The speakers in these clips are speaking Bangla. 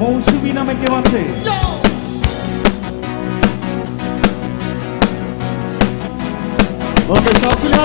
মৌসুমি নামে কেউ আছে? ওকে সবগুলি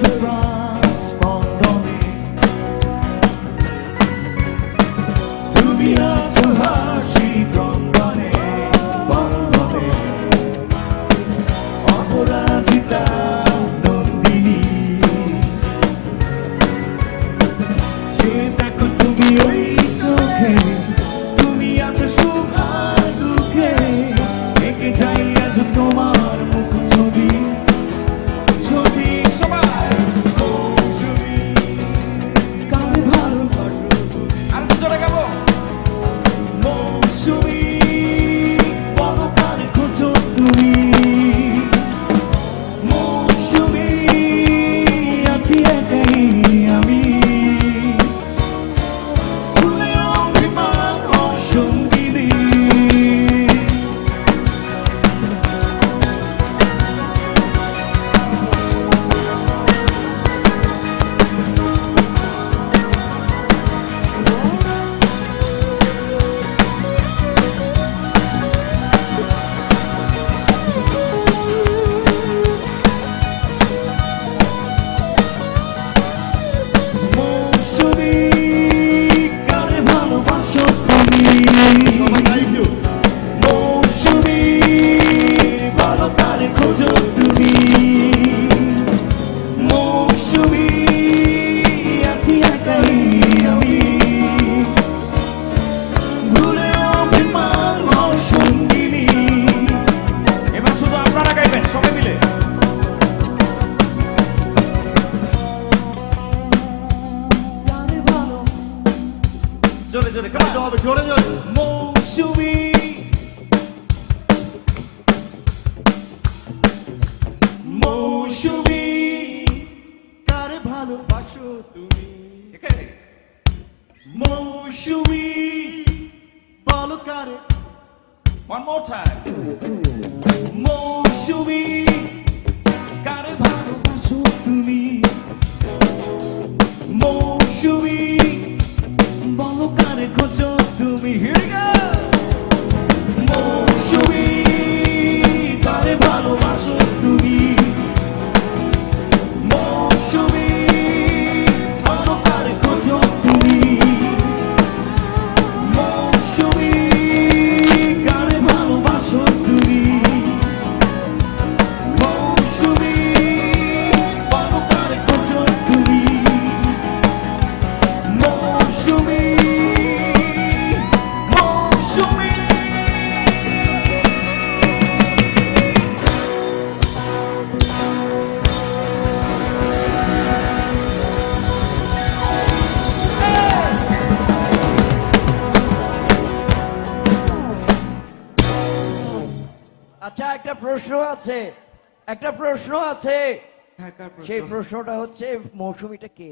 surround. Come on, Dobbin, জোরে জোরে মৌসুমী মৌসুমী কারে ভালোবাসো তুমি মৌসুমী বলো কারে One more time. Move. আচ্ছা একটা প্রশ্ন আছে। একটা প্রশ্ন আছে। হ্যাঁ, সেই প্রশ্নটা হচ্ছে মৌসুমিটা কে?